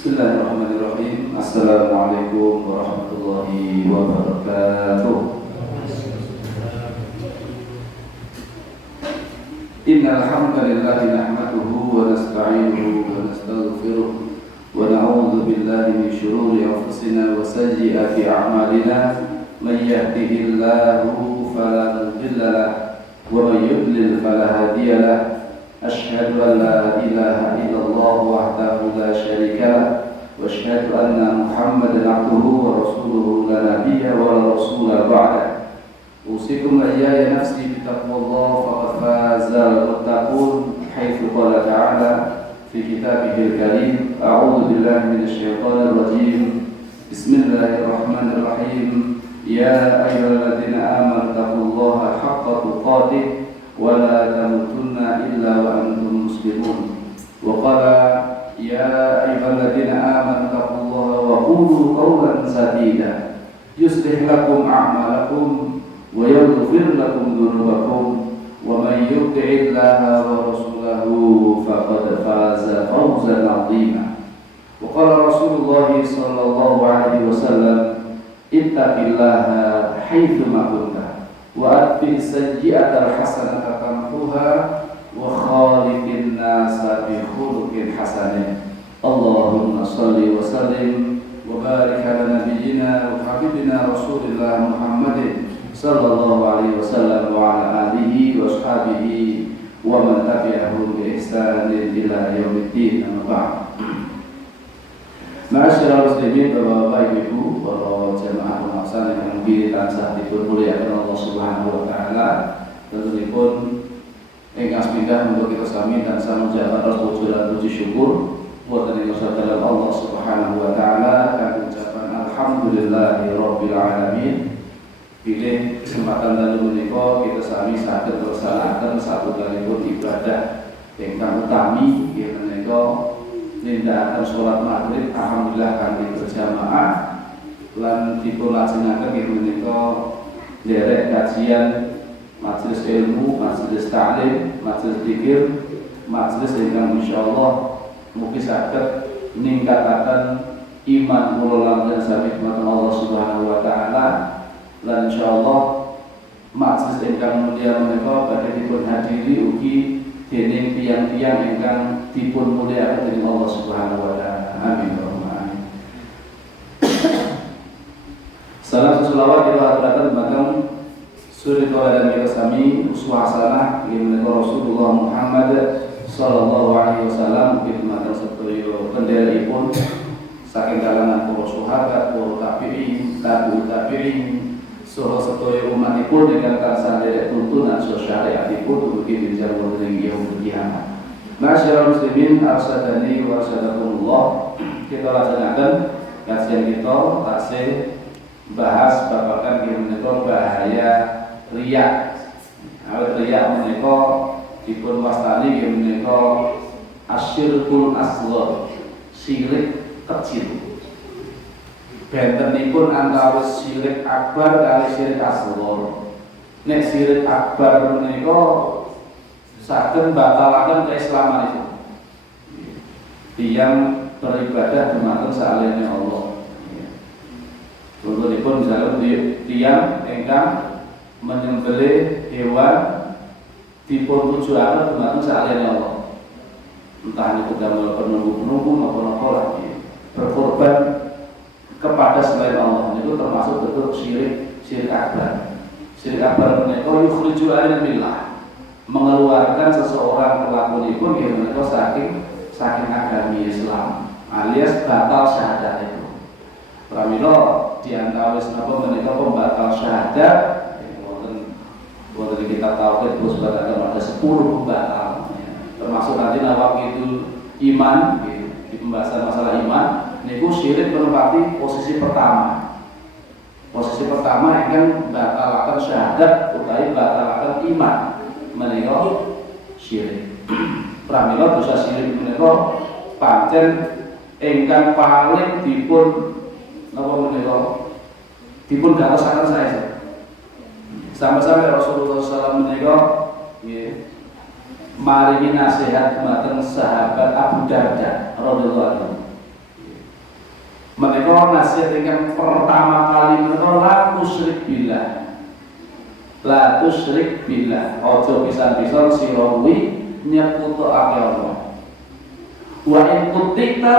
Bismillahirrahmanirrahim. Assalamualaikum warahmatullahi wabarakatuh. Innal hamdalillah nahmaduhu wa nasta'inuhu wa nastaghfiruh wa na'udzu billahi min shururi anfusina wa sayyiati a'malina. May yahdihillahu fala mudilla lahu wa may yudlil fala hadiya lahu. أشهد أن لا إله إلا الله وحده لا شريك له وأشهد أن محمدا عبده ورسوله لا نبي ولا رسول بعده أوصيكم وإياي نفسي بتقوى الله فقد فاز المتقون حيث قال تعالى في كتابه الكريم أعوذ بالله من الشيطان الرجيم بسم الله الرحمن الرحيم يا أيها الذين آمنوا اتقوا الله حق تقاته ولا تموتن إلا وأنتم مسلمون وقال يا أيها الذين آمنوا اتقوا الله وقولوا قولا سديدا يصلح لكم أعمالكم ويغفر لكم ذنوبكم ومن يطع الله ورسوله فقد فاز فوزا عظيما وقال رسول الله صلى الله عليه وسلم اتق الله حيثما كنت وأتبع السيئة الحسنة تمحوها وخالق الناس بخلق حسن اللهم صل وسلم وبارك على نبينا وحبيبنا رسول الله محمد صلى الله عليه وسلم وعلى آله وأصحابه ومن تبعهم بإحسان إلى يوم الدين أما بعد. Ma'asyiral muslimin, Bapak-bapak, Ibu-ibu, para jemaah pemaksaan yang mugi tansah dimuliakan Allah Subhanahu wa taala. Tentunipun ingkang sepindah untuk kita sami tansah menjabat puji lan puji syukur wonten ing dalam Allah Subhanahu wa taala kang ucapan alhamdulillahirabbil alamin. Pilih kesempatan dalu menika kita sami saged nglaksanakaken saputaripun ibadah ingkang utami inggih menika nindakaken salat maghrib alhamdulillah kanthi berjamaah lan dipun lajengaken inggih menika nderek kajian majelis ilmu, majelis ta'lim, majelis zikir, majelis ingkang insyaallah mugi saged ningkataken iman kula lan sami dumateng Allah Subhanahu wa taala lan insyaallah majelis ingkang mulia menika badhe dipun hadiri ugi dening tiyang-tiyang ingkang dipun mulyakaken dening Allah Subhanahu wa taala. Amin ya rabbal alamin. Salam selawat kita aturaken dumateng suri tauladan kita sami uswah hasanah inggih menika Rasulullah Muhammad sallallahu alaihi wasallam ugi dumateng sedaya pendheripun saking kalangan para sahabat, para tabi'in, tabi'ut tabi'in, saha sedaya umatipun ingkang tansah nderek tuntunan syariatipun ugi dinjal wonten ing yaumul qiyamah. Masyaallah muslimin arsadani wa arsadakumullah. Kita laksanakan kajian kita tasih bahas babagan yang menika bahaya riya. Awit riya menika dipun wastani yang menika asyirkul asghar, syirik kecil. Bentenipun antara syirik akbar kali syirik asghar. Nek syirik akbar menika saged batalaken keislaman itu. Tiyang beribadah dumateng saliyane Allah. Contohipun misalnya tiyang ingkang menyembelih hewan dipun tujuaken dumateng saliyane Allah. Entah niku damel penunggu-penunggu maupun apa lagi. Berkorban kepada selain Allah itu termasuk bentuk syirik akbar. Syirik akbar menika yukhriju al-millah, mengeluarkan seseorang pelakunipun yang menika saking agami Islam alias batal syahadat itu. Pramila diantawis napa menika pembatal syahadat wonten kita tauhid disebutkan ada 10 pembatal. Termasuk nanti nawaqidul iman di pembahasan masalah iman niku syirik menempati posisi pertama. Posisi pertama ingkang batalaken syahadat utawi batalaken iman menika syirik. Pramila dosa syirik menika pancen ingkang paling dipun napa menika dipun gatosaken sae. Sampai-sampai Rasulullah SAW menika nggih maringi nasihat dumateng sahabat Abu Darda radhiyallahu anhu. Menika nasihat ingkang pertama kali menika la tusyrik billah. La tusyrik billah. Ojo pisan-pisan sira kuwi nyekutukake Allah. Wa in kutita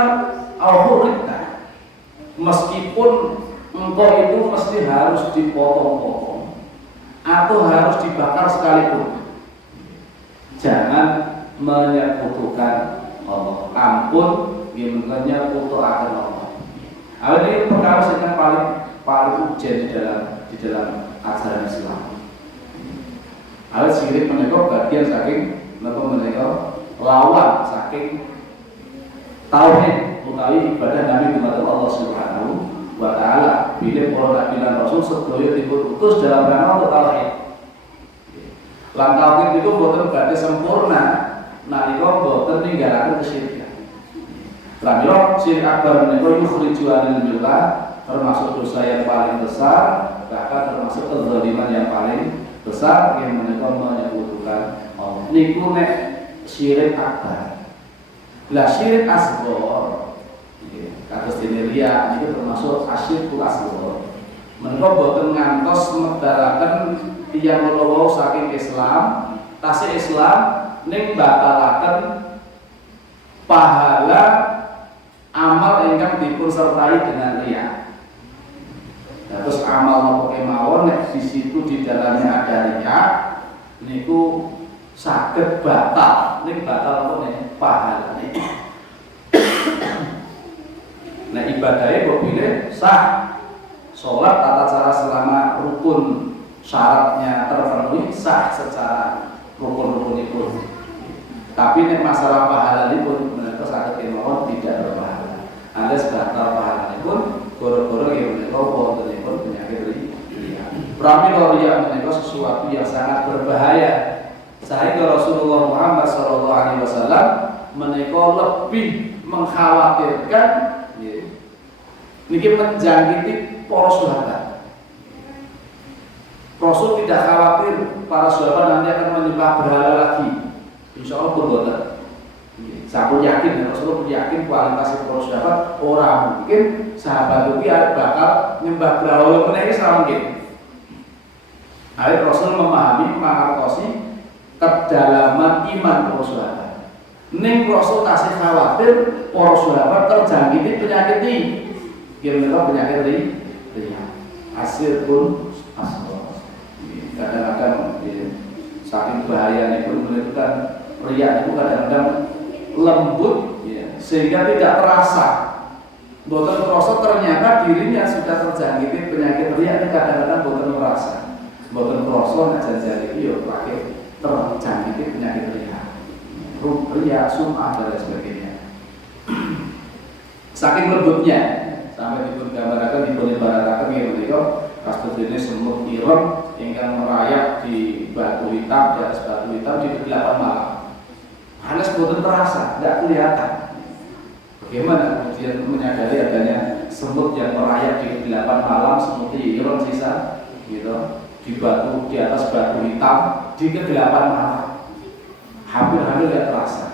aw hurita. Meskipun engkau itu mesti harus dipotong-potong atau harus dibakar sekalipun, jangan menyekutukan Allah. Ampun menyekutukan Allah. Ini perkara yang paling ujian di dalam ajaran Islam. Alat syirik menika bagian saking napa menika lawan saking tauhid utawi ibadah Nabi dumateng Allah Subhanahu wa taala. Bila para nabi lan rasul sedaya diutus dalam rangka tauhid. Lan tauhid niku boten badhe sempurna nalika boten ninggalaken kesyirikan. Lan yo syirik akbar menika yukhriju anil millah, termasuk dosa yang paling besar, bahkan termasuk kezaliman yang paling besar yang menika menyekutukan Allah. Niku nek syirik akbar. Lah syirik asghar kados dene riya niku termasuk asyirkul asghar. Menika boten ngantos medalaken tiyang kala saking Islam, tasih Islam ning batalaken pahala amal ingkang dipun sertai dengan riya. Terus amal napa kemawon nek di situ di dalamnya ada riya niku saged batal. Ning batal apa nek pahalane. Nah ibadahnya kok pilih sah. Sholat tata cara selama rukun syaratnya terpenuhi sah secara rukun-rukun itu. Tapi nek masalah pahala ini pun mereka saged kemawon tidak berpahala. Anda sebatal pahala ini pun goro-goro yang menika wonten pun penyakit riya. Pramila riya menika sesuatu yang sangat berbahaya. Sehingga Rasulullah Muhammad SAW menika lebih mengkhawatirkan niki menjangkiti para sahabat. Rasul tidak khawatir para sahabat nanti akan menyembah berhala lagi. Insya Allah pun boten. Saya pun yakin, Rasulullah pun yakin kualitas para sahabat orang mungkin sahabat itu bakal nyembah berhala meneh sama mungkin. Akhirnya Rasul memahami mengartosi kedalaman iman para sahabat. Ning Rasul tasih khawatir para sahabat terjangkiti penyakit ini. Kira-kira penyakit riya. Asir pun asal. Kadang-kadang saking bahayanya pun menentukan riya itu kadang-kadang lembut sehingga tidak terasa. Boten terasa ternyata dirinya sudah terjangkiti penyakit riya, kadang-kadang boten merasa. Boten terasa nek janjane iki yo pakai terjangkiti penyakit riya. Riya, sum'ah dan sebagainya. Saking lembutnya sampai dipun gambarkan, dipun ibarataken yang menika kados dene semut ireng ingkang merayap di batu hitam, di atas batu hitam di kegelapan malam. Panas boten terasa, tidak kelihatan. Bagaimana kemudian menyadari adanya semut yang merayap di kegelapan malam, semut ireng sisa gitu di batu, di atas batu hitam di kegelapan malam. Hampir-hampir tidak terasa.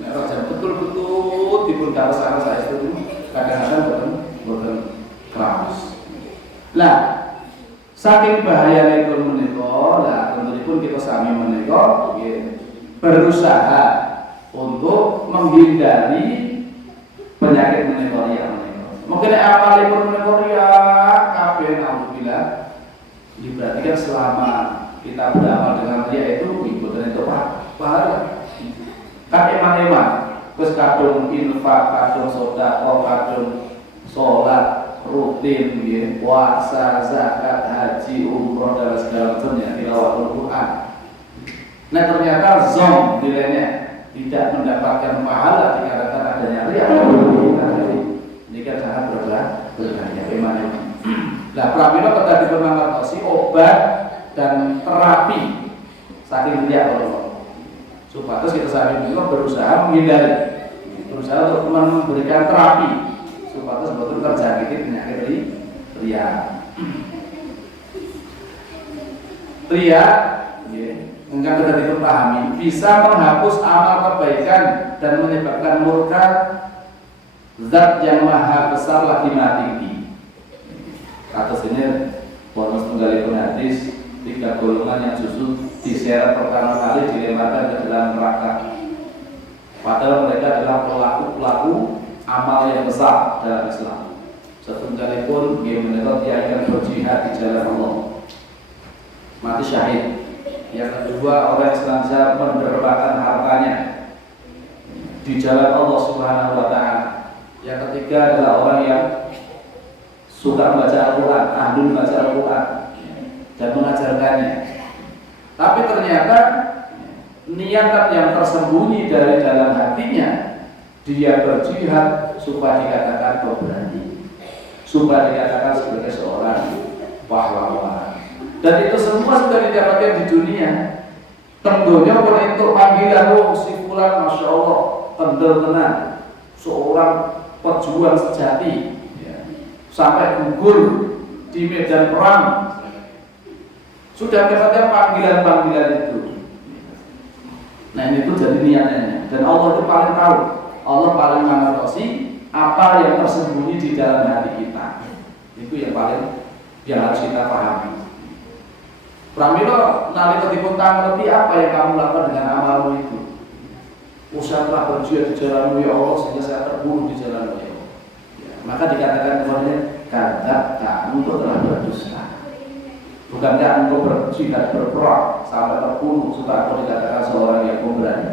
Nek jam betul-betul dipun karo-karo saya itu kadang-kadang boten kraus. Lah, saking bahayane pun menika, lah tentunipun kita sami menika berusaha untuk menghindari penyakit menika riya menika. Mungkin amalipun menika riya kabeh naudzubillah. Berarti kan selama kita beramal dengan riya itu boten itu pahala. Kan eman-eman, terus kadung infak, kadung sedekah, kadung sholat rutin, puasa, zakat, haji, umroh dan segala macamnya, tilawatul Quran. Nah ternyata zom nilainya tidak mendapatkan pahala dikarenakan adanya riya. Ini kan sangat berbahaya. Bagaimana? Nah pramila kita dipermangertosi obat dan terapi saking riya kalau supaya kita saat ini berusaha menghindari, berusaha untuk memberikan terapi supaya sebetulnya terjangkiti penyakit riya. Riya, enggak kita dipahami, bisa menghapus amal kebaikan dan menyebabkan murka Zat yang maha besar lagi maha tinggi. Kata sini bonus tunggalipun hadis, 3 golongan yang justru diseret pertama kali dilemparkan ke dalam neraka. Padahal mereka adalah pelaku-pelaku amal yang besar dalam Islam. Setunggalipun mereka yang berjihad di jalan Allah, mati syahid. Yang kedua, orang yang senantiasa mendermakan hartanya di jalan Allah Subhanahu wa Ta'ala. Yang ketiga adalah orang yang suka membaca Al-Quran, ahli membaca Al-Quran dan mengajarkannya. Tapi ternyata niatan yang tersembunyi dari dalam hatinya, dia berjihad supaya dikatakan berani, supaya dikatakan sebagai seorang pahlawan. Dan itu semua sudah didapatkan di dunia. Tentunya untuk panggilan si fulan, masya Allah, tendel tenan, seorang pejuang sejati, sampai gugur di medan perang. Sudah mendapatkan panggilan-panggilan itu. Nah ini itu jadi niatnya. Dan Allah itu paling tahu, Allah paling mengetahui apa yang tersembunyi di dalam hati kita. Itu yang harus kita pahami. Pramila nalika dipun ngerti apa yang kamu lakukan dengan amalmu itu. Usahalah berjihad di jalan ya Allah sehingga saya terbunuh di jalan ya Allah. Maka dikatakan kepadanya, kadzab, kamu itu telah berdusta. Bukankah engkau berjihad berperang sampai terbunuh supaya engkau dikatakan seorang yang pemberani?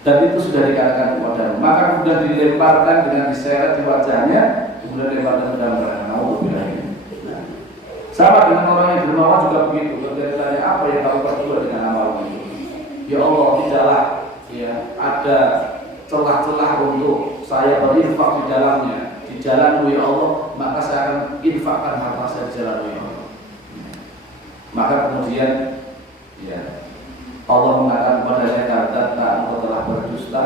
Dan itu sudah dikatakan kepadamu. Maka kemudian dilemparkan dengan diseret di wajahnya, kemudian dilemparkan ke dalam neraka. Nauzubillah. Sama dengan orang yang dermawan juga begitu. Ketika ditanya apa yang kamu perbuat dengan amalmu itu, ya Allah, tidaklah ada celah-celah untuk saya berinfak di dalamnya, di jalanmu ya Allah, maka saya akan infakkan harta saya di jalanmu ya Allah. Maka kemudian Allah mengatakan kepada saya, kata engkau telah berdusta,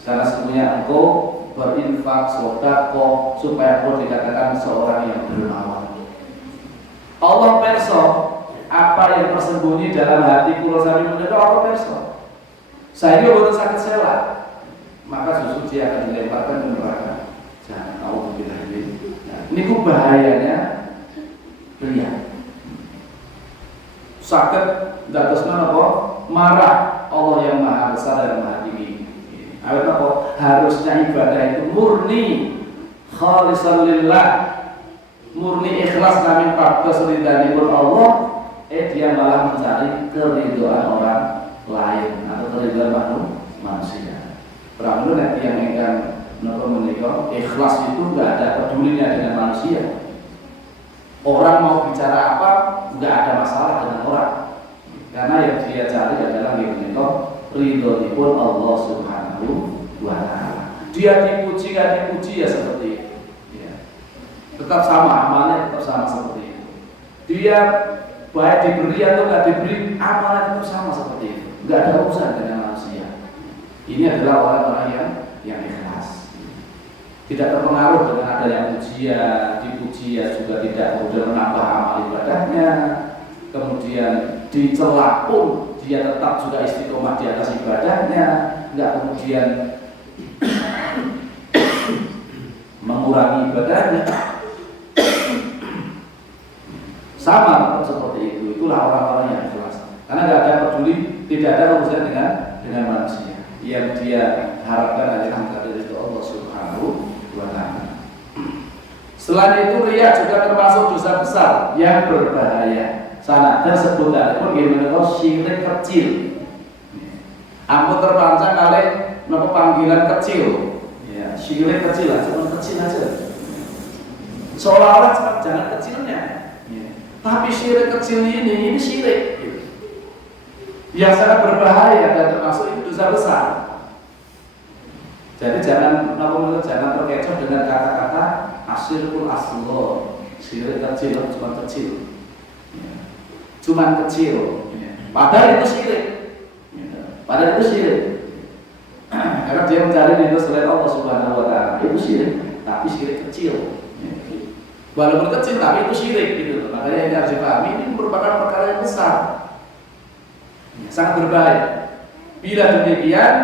karena semuanya engkau berinfak sedekah supaya engkau dikatakan seorang yang dermawan. Allah perso apa yang tersembunyi dalam hati kula sami menika Allah perso. Saya boten sakit sela, maka justru dia akan dilemparkan ke neraka. Jangan tahu kita ini. Ini bahayanya riya. Sakit datosna apa? Marah Allah yang maha besar dan maha tinggi. Awet apa? Harusnya ibadah itu murni khalisan lillah, murni ikhlas namin fakta ridhanipun Allah, dia malah mencari keridhaan orang lain atau keridhaan manusia. Pramila nek yang ingkang napa menika ikhlas itu enggak ada pedulinya dengan manusia. Orang mau bicara apa enggak ada masalah dengan orang. Karena yang dia cari adalah menika ridhonipun Allah Subhanahu wa taala. Dia dipuji enggak dipuji ya seperti itu. Tetap sama, amalnya tetap sama seperti itu. Dia baik diberi atau nggak diberi, amalnya tetap sama seperti itu. Nggak ada urusan dengan manusia. Ini adalah orang-orang yang ikhlas. Tidak terpengaruh dengan ada yang pujian, dipuji ya juga tidak kemudian menambah amal ibadahnya. Kemudian dicela pun dia tetap juga istiqomah di atas ibadahnya. Nggak kemudian mengurangi ibadahnya. Sama seperti itu. Itulah orang-orang yang ikhlas. Karena tidak ada peduli, tidak ada urusan dengan manusia. Yang dia harapkan adalah dari Allah Subhanahu wa taala. Selain itu riya juga termasuk dosa besar yang berbahaya. Sana dan sebutannya pun gimana syirik kecil. Ampun terpancang oleh panggilan kecil. Ya, syirik kecil lah, cuma kecil aja. Seolah-olah jangan kecilnya. Tapi syirik kecil ini syirik yang sangat berbahaya dan termasuk itu dosa besar. Jadi jangan terkecoh dengan kata-kata asyirkul asghar, syirik kecil, cuma kecil. Padahal itu syirik. Karena dia mencari itu selain Allah Subhanahu wa taala, itu syirik, tapi syirik kecil. Walaupun kecil tapi itu syirik gitu. Makanya yang harus dipahami ini merupakan perkara yang besar, sangat berbahaya. Bila demikian,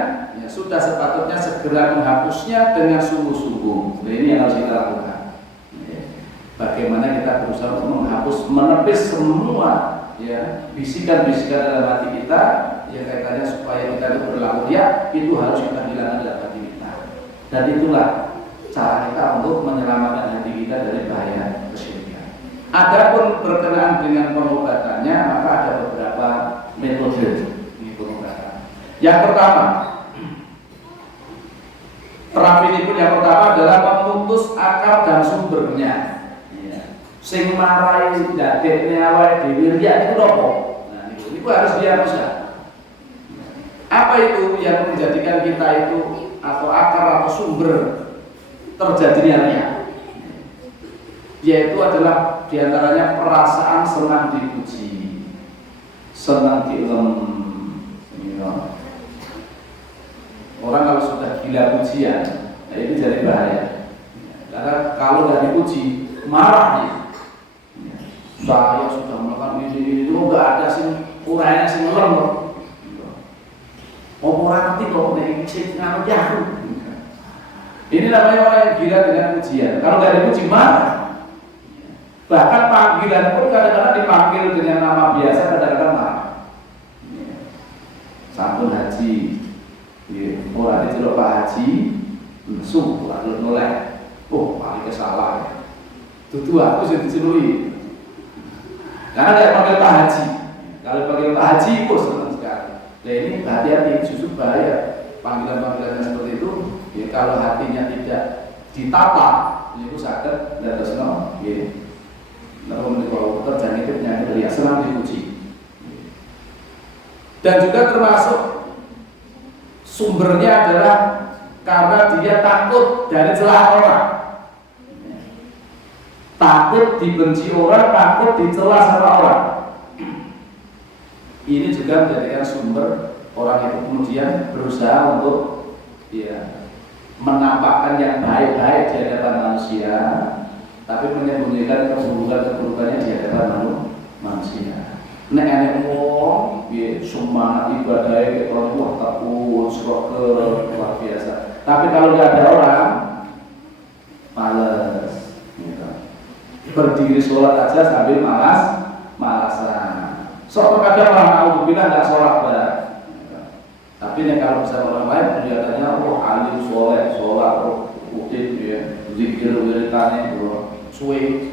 sudah sepatutnya segera menghapusnya dengan sungguh-sungguh. Nah, ini yang harus kita lakukan. Bagaimana kita berusaha untuk menghapus, menepis semua bisikan-bisikan dalam hati kita yang kaitannya supaya kita itu berlaku itu harus kita hilangkan dalam hati kita. Dan itulah cara kita untuk menyelamatkan hati kita dari bahaya kesyirikan. Adapun berkenaan dengan pengobatannya, maka ada beberapa metode ini pengobatan. Yang pertama, terapi ini pun yang pertama adalah memutus akar dan sumbernya. Sing marai dadekne awake dhewe riya itu apa? Nah, itu harus dihapuskan. Apa itu yang menjadikan kita itu atau akar atau sumber terjadinya riya? Yaitu adalah diantaranya perasaan senang dipuji, senang diulem. Orang kalau sudah gila pujian, itu jadi bahaya. Karena kalau nggak dipuji, marah nih. Saya sudah melakukan ini itu nggak ada sih urainya sih ngelem kok. Orang nanti kok nih cek ngaruh jauh. Ini namanya orang yang gila dengan pujian. Kalau nggak dipuji marah. Bahkan panggilan pun kadang-kadang dipanggil dengan nama biasa, kadang-kadang marah. Sampun haji, orang itu Pak Haji, langsung lalu nolak. Oh, paling kesalah. Tutu aku sudah dicelui. Karena dia panggil Pak Haji. Kalau panggil Pak Haji pun senang sekali. Nah ini hati-hati, justru bahaya panggilan-panggilannya seperti itu. Ya, kalau hatinya tidak ditata, itu sakit dan terus no. Lalu kalau terjadi penyakit dia senang dipuji. Dan juga termasuk sumbernya adalah karena dia takut dari celah orang. Takut dibenci orang, takut dicela sama orang. Ini juga menjadikan sumber orang itu kemudian berusaha untuk menampakkan yang baik-baik di hadapan manusia, tapi menyembunyikan keburukan-keburukannya di hadapan manusia. Nek enek wong semangat ibadahnya ketok wah takut stroke luar biasa. Tapi kalau nggak ada orang, males. Berdiri sholat aja sambil malasan. Soalnya kadang orang mau bilang nggak sholat berat. Tapi kalau bisa orang lain kelihatannya alim sholat, rutin zikir wiridane, suwe.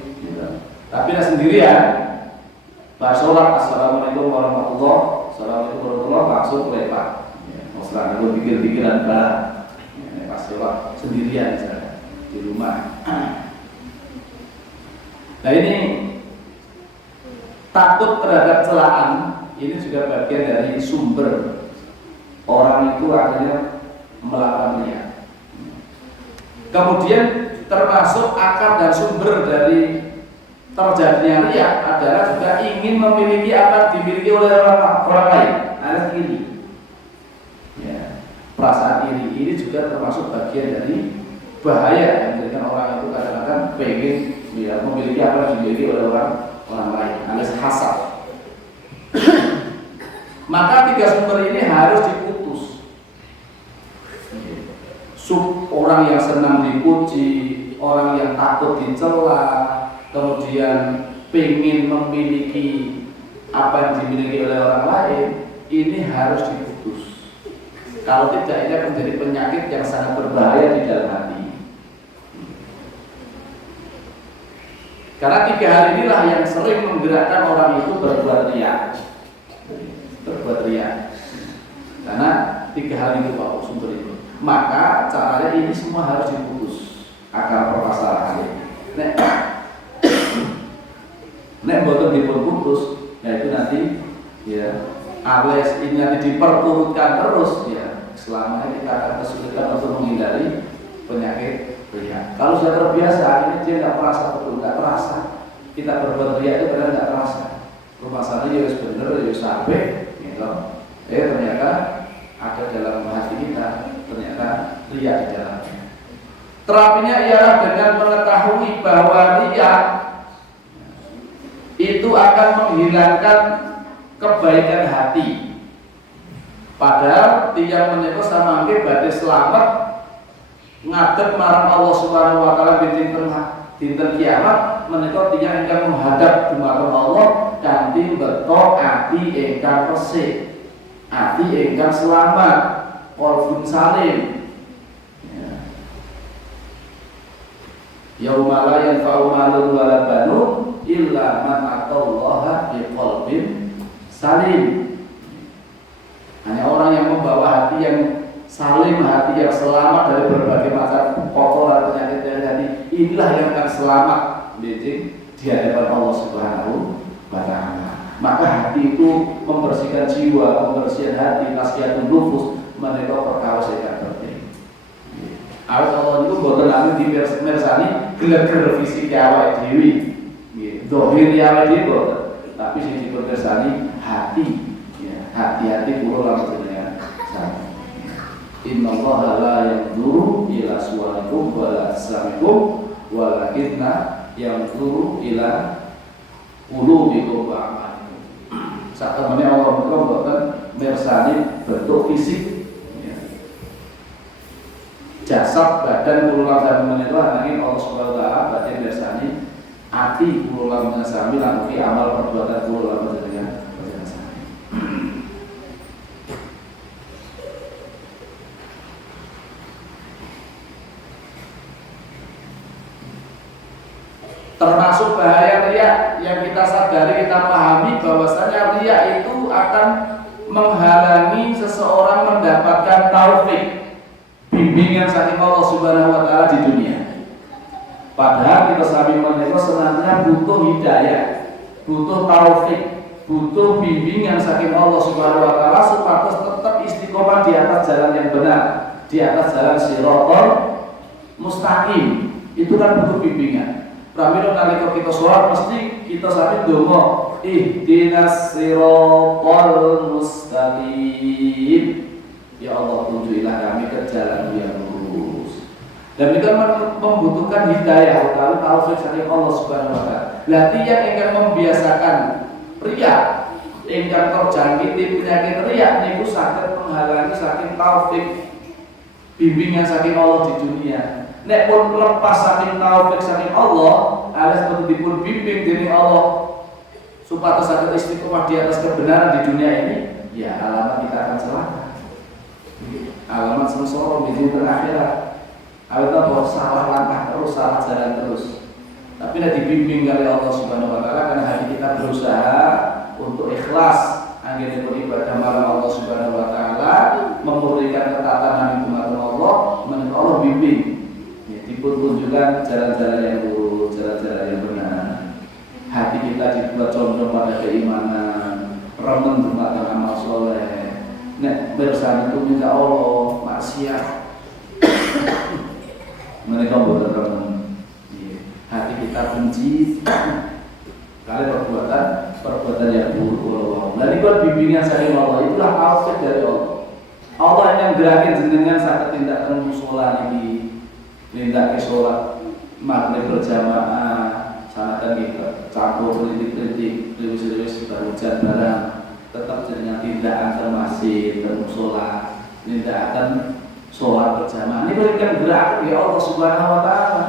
Tapi sendirian, pas sholat assalamualaikum warahmatullahi wabarakatuh langsung lepas. Masalah itu pikir-pikiran berat. Pas sholat sendirian misalnya di rumah. Nah ini takut terhadap celaan ini juga bagian dari sumber orang itu akhirnya melakukan riya. Kemudian termasuk akar dan sumber dari terjadinya riya adalah juga ingin memiliki apa yang dimiliki oleh orang lain. Ada iri. Perasaan iri ini juga termasuk bagian dari bahaya yang menjadikan orang itu kadang-kadang pengen memiliki apa yang dimiliki oleh orang lain, alias hasad. Maka tiga sumber ini harus diputus. Orang yang senang dipuji, orang yang takut dicela, kemudian pengen memiliki apa yang dimiliki oleh orang lain, ini harus diputus. Kalau tidak, ini akan menjadi penyakit yang sangat berbahaya di dalam hati. Karena tiga hal inilah yang sering menggerakkan orang itu berbuat riya. Karena tiga hal itu Pak sumber itu. Maka caranya ini semua harus diputus akar permasalahan ini. Nek boten dipun putus, yaitu nanti alias ini nanti diperturutkan terus selamanya kita akan kesulitan untuk menghindari penyakit riya. Kalau sudah terbiasa, ini dia nggak merasa betul, nggak terasa. Kita berbuat riya itu kadang nggak terasa. Permasalahannya harus benar, harus sampai, gitu. Ternyata ada dalam hati kita, ternyata riya di dalamnya. Terapinya ialah dengan mengetahui bahwa riya itu akan menghilangkan kebaikan hati. Padahal tiyang menika samangke badhe selamat ngadeg marang Allah Subhanahu wa taala dinten kiamat menika tiyang ingkang menghadap dumateng Allah kanthi beto ati ingkang resik, ati ingkang selamat, qalbun salim. Yauma la yanfa'u malun wala banun illa man atallaha biqalbin salim. Hanya orang yang membawa hati yang salim, hati yang selamat dari berbagai macam kotoran penyakit dari hati, inilah yang akan selamat di hadapan Allah Subhanahu wa taala. Maka hati itu membersihkan jiwa, membersihkan hati, tasfiyatun nufus, menika perkara ingkang penting. Awit Allah itu boten namung dimirsani gelar-gelar fisik awake dhewe. Nggih, dohir awake dhewe boten, tapi sing dimirsani hati. Ya, hati-hati kula lan jenengan sami. Innallaha la yanzuru ila suwarikum wa la ajsamikum walakinna yanzuru ila qulubikum wa a'malikum. Satemene Allah menika boten mirsani bentuk fisik. Jasad badan kula lan menika nanging Allah Subhanahu wa taala badhe mirsani ati kula lan sami lan amal perbuatan kula lan panjenengan sami. Termasuk bahaya riya yang kita sadari, kita pahami bahwasanya riya itu akan menghalangi seseorang mendapatkan taufik, bimbingan saking Allah Subhanahu wa taala di dunia. Padahal kita sami menika senantiasa butuh hidayah, butuh taufik, butuh bimbingan saking Allah Subhanahu wa taala supaya tetap istiqomah di atas jalan yang benar, di atas jalan shiratal mustaqim. Itu kan butuh bimbingan. Pramila nalika kita sholat mesti kita sami ndonga ihdinas shiratal mustaqim. Ya Allah, tunjukilah kami ke jalan yang lurus. Dan kita membutuhkan hidayah utawi taufik saking Allah Subhanahu wa taala. Lah tiyang ingkang membiasakan riya, ingkang terjangkiti penyakit riya niku saged menghalangi saking taufik bimbingan saking Allah di dunia. Nek pun lepas saking taufik saking Allah, alias dipun bimbing dening Allah supaya saged istiqomah di atas kebenaran di dunia ini, ya alamat kita akan celaka. Alamat sengsara di dunia akhirat. Awet apa salah langkah terus, salah jalan terus. Tapi nek dibimbing oleh Allah Subhanahu wa taala karena hati kita berusaha untuk ikhlas anggenipun ibadah marang Allah Subhanahu wa taala, memurnikan ketatanan dumateng Allah, menika Allah bimbing. Ya, dipun tunjukkan jalan-jalan yang lurus, jalan-jalan yang benar. Hati kita dibuat condong pada keimanan, remen dumateng amal soleh. Nek bersani itu minta Allah maksiat mereka boten hati kita benci kali perbuatan yang buruk Allah. Lalu kalau bimbingan saking Allah itulah taufik dari Allah. Allah yang gerakin jenengan saat tindakan musola ini, tindak ke sholat maghrib berjamaah, sanakan kita campur kritik-kritik, lewis-lewis hujan barang, tetap jenengan tindakan termasih termusola, tindakan sholat berjamaah. Ini berikan gerak ya Allah Subhanahu wa taala.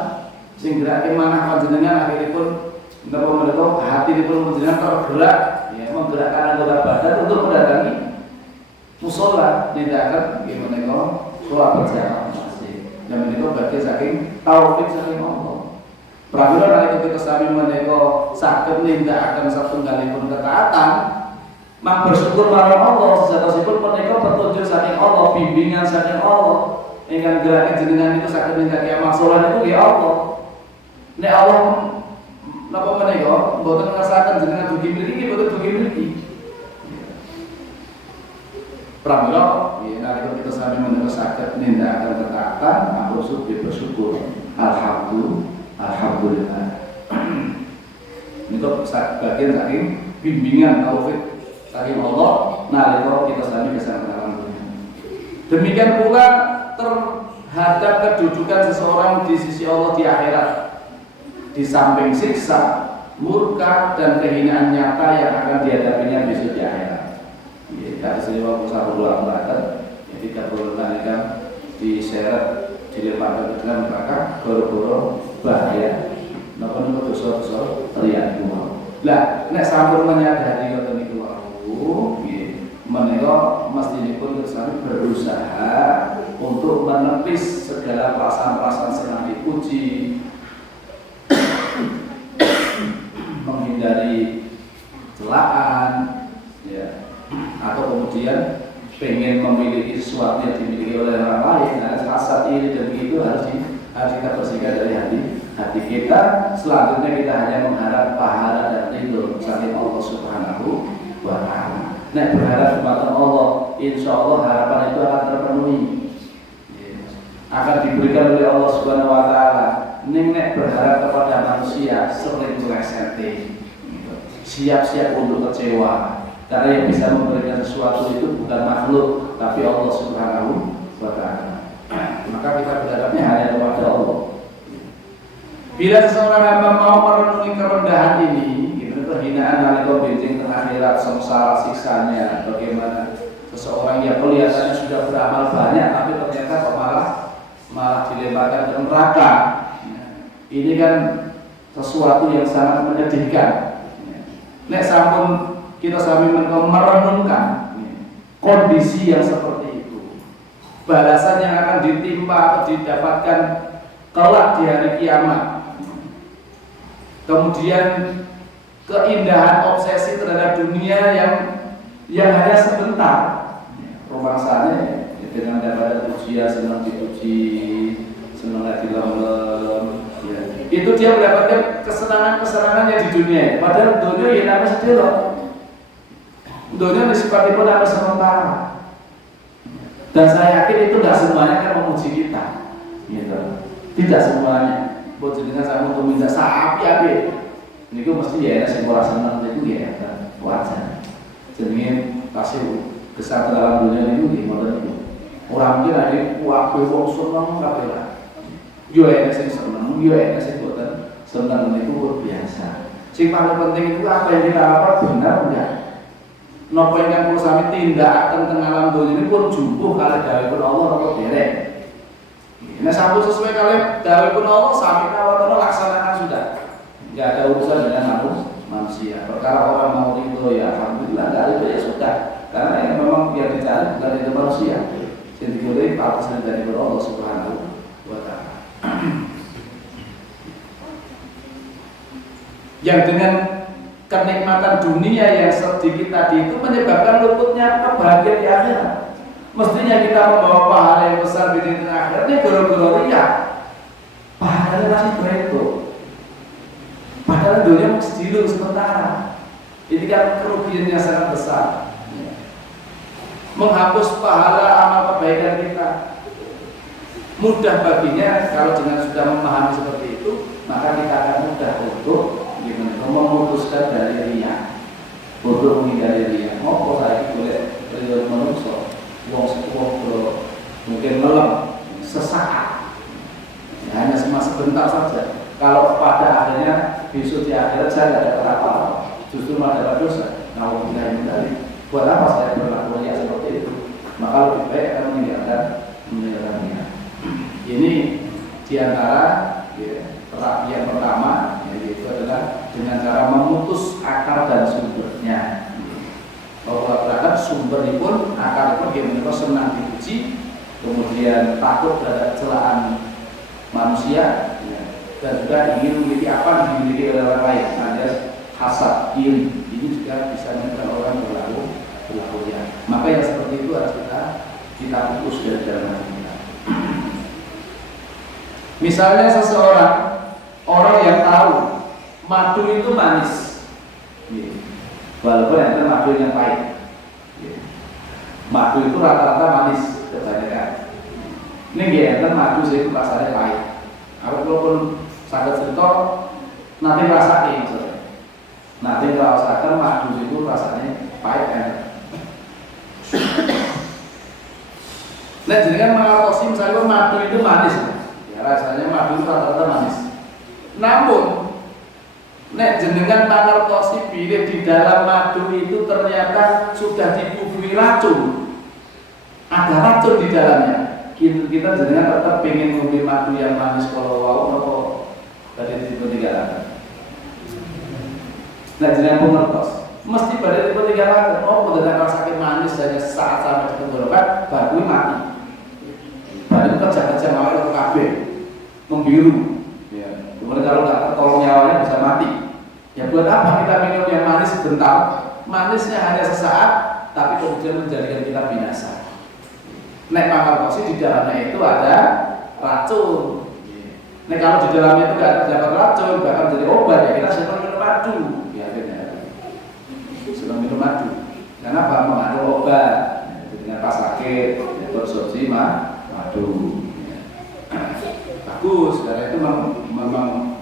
Sing gerak manah panjenengan akhiripun napa menika hatipun panjenengan tergerak ya menggerakkan anggota badan untuk mendatangi musala, tindakan nggih menika sholat berjamaah masih. Dan menika bagian saking taufik saking Allah. Pramila nalika kita sami menika saged nindakaken satunggalipun ketaatan, mak bersyukur marang Allah sejatosipun menika petunjuk saking Allah, bimbingan saking Allah. Ingkang gerakan jenengan itu saged nindakake amal saleh niku nggih Allah. Nek Allah napa menika mboten ngersakaken jenengan dugi mriki mboten dugi mriki. Pramila ya nalika kita sami menika saged nindakaken ketaatan, mak bersyukur. Alhamdulillah. Niku bagian saking bimbingan taufik saking Allah nalika kita sami kesempatan. Demikian pula terhadap kedudukan seseorang di sisi Allah di akhirat, di samping siksa, murka dan kehinaan nyata yang akan dihadapinya besok di akhirat. Jika istimewa usaha ulang belakang, ya 30 tenaga diseret dilemparkan ke dalam neraka, goro-goro bahaya. Napa niku dosa-dosa riyan kuwi. Lah, nek sampun menyadari ngoten niku wau, nggih, menika mestinipun sami berusaha untuk menepis segala perasaan-perasaan senang dipuji, menghindari celaan, ya, atau kemudian pengen memiliki sesuatu yang dimiliki oleh orang lain. Nah, saat ini dan begitu harus kita bersihkan dari hati kita. Selanjutnya kita hanya mengharap pahala dan ridho saking Allah Subhanahu wa Ta'ala. Nek berharap kepada Allah, insya Allah harapan itu akan terpenuhi, akan diberikan oleh Allah Subhanahu wa Ta'ala. Nek berharap kepada manusia sering melesetih, siap-siap untuk kecewa. Karena yang bisa memberikan sesuatu itu bukan makhluk, tapi Allah Subhanahu wa Ta'ala. Maka kita berharapnya hanya kepada Allah. Bila seseorang hamba mau merenungi kerendahan ini, gitu, kehinaan nalika benjing akhirat, sengsara siksanya, bagaimana seseorang yang kelihatannya sudah beramal banyak, tapi ternyata kok malah dilemparkan ke neraka. Ini kan sesuatu yang sangat menyedihkan. Nek sampun kita sambil merenungkan kondisi yang seperti itu, balasan yang akan ditimpa atau didapatkan kelak di hari kiamat, kemudian keindahan obsesi terhadap dunia yang hanya sebentar, romansanya dengan dapat pujian, senang dipuji, senang dilem-lem, ya. Itu dia mendapatkan kesenangan-kesenangannya di dunia. Padahal dunia ya nama sedih loh. Dunia sifatipun apa sementara. Dan saya yakin itu tidak semuanya kan memuji kita, gitu. Tidak semuanya. Buat jenengan saya mau minta sapi abe. Ini gue mesti ya enak sih ora seneng itu ya wajar. Jenenge kasih kesan dalam dunia itu gimana itu. Orang kira ini wae wong seneng kabeh lah. Yo enak sing seneng, yo enak sing boten seneng itu luar biasa. Sing paling penting itu apa yang kita lakukan benar enggak? Napa ingkang kula sami tindakaken teng alam donya ini pun jumbuh kalih dawuhipun Allah napa derek. Nah sampun sesuai kalih dawuhipun Allah sami kawatana laksanakan sudah. Enggak ada urusan dengan manusia. Perkara orang mau ridho ya alhamdulillah, enggak ridho ya sudah. Karena yang memang yang dicari bukan itu manusia. Yang digoleki atas dari Allah Subhanahu wa Ta'ala. Yang dengan kenikmatan dunia yang sedikit tadi itu menyebabkan luputnya kebahagiaan di akhirat. Mestinya kita membawa pahala yang besar di akhirat ini gara-gara riya. Pahalanya masih begitu. Padahal dunia masih dulu sementara. Ini kan kerugian yang sangat besar. Menghapus pahala amal kebaikan kita. Mudah baginya kalau dengan sudah memahami seperti itu, maka kita akan mudah untuk memutuskan dari riya, untuk menghindari riya. Mau saya boleh riya manusia, wong mungkin melem sesaat, ya, hanya sebentar saja. Kalau pada akhirnya besok di akhirat saya tidak ada apa-apa, justru malah dapat dosa. Kalau kita hindari, buat apa saya berlaku riya seperti itu? Maka lebih baik akan meninggalkan riya. Ini diantara terapi yang pertama, yaitu adalah dengan cara memutus akar dan sumbernya. Kalau katakan sumber itu pun akar itu bagaimana senang dipuji, kemudian takut terhadap celaan manusia, dan juga ingin memiliki apa yang dimiliki oleh orang lain, alias hasad, iri. Ini juga bisa menyebabkan orang berlaku ya. Maka yang seperti itu harus kita putus dari dalam hati kita. Misalnya orang yang tahu madu itu manis, walaupun itu madu yang pahit. Madu itu rata-rata manis kebanyakan. Ini gak madu itu rasanya pahit. Aku pun sangat cerita nanti rasain, nanti rasakan madu itu rasanya pahit kan. Nah jadi kan mengatasi misalnya madu itu manis. Rasanya madu rata-rata manis. Namun Nek jenengan mangertosi bilih di dalam madu itu ternyata sudah dibubuhi racun, ada racun di dalamnya. Kita jenengan tetap pengen ngombe madu yang manis kalau wau nopo badhe tipe tinggalan. Nah jenengan pengertos, mesti badhe tipe tinggalan. Oh, mendadak sakit manis hanya saat sampai di tenggorokan, baru mati. Badan kerja-kerja awalnya ke KB, membiru. Ya. Kemudian kalau nggak tertolong nyawanya bisa mati. Ya buat apa kita minum yang manis sebentar? Manisnya hanya sesaat, tapi kemudian menjadikan kita binasa. Nek mangertosi di dalamnya itu ada racun. Nek kalau di dalamnya itu nggak dapat racun, bahkan jadi obat ya kita senang minum madu. Ya akhirnya senang minum madu. Kenapa? Mengandung obat. Dengan pas sakit, konsumsi madu. Bagus, karena itu memang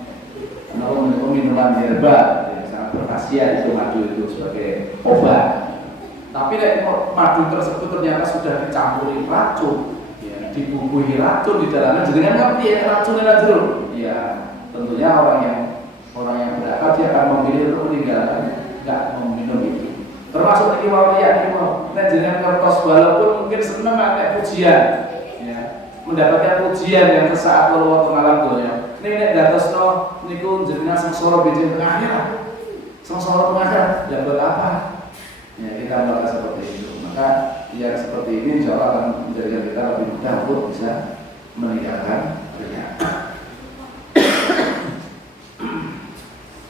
minuman herba, sangat berkhasiat itu madu itu sebagai obat. Tapi madu tersebut ternyata sudah dicampuri racun, ya, dibubuhi racun di dalamnya. Jenengan ngerti ya racunnya jeruk? Ya, tentunya orang yang berakal dia akan memilih untuk meninggalkan, nggak meminum itu. Termasuk ini mau lihat ini mau, jenengan kertas walaupun mungkin senang ada pujian, ya, mendapatkan pujian yang sesaat walau ngalam donya. Ini nek datosno niku jenengan sengsara benjing tengahnya, sengsara tengahnya, ya buat apa? Ya kita melakukan seperti itu, maka yang seperti ini insya Allah akan menjadikan kita lebih mudah untuk bisa meninggalkan riya.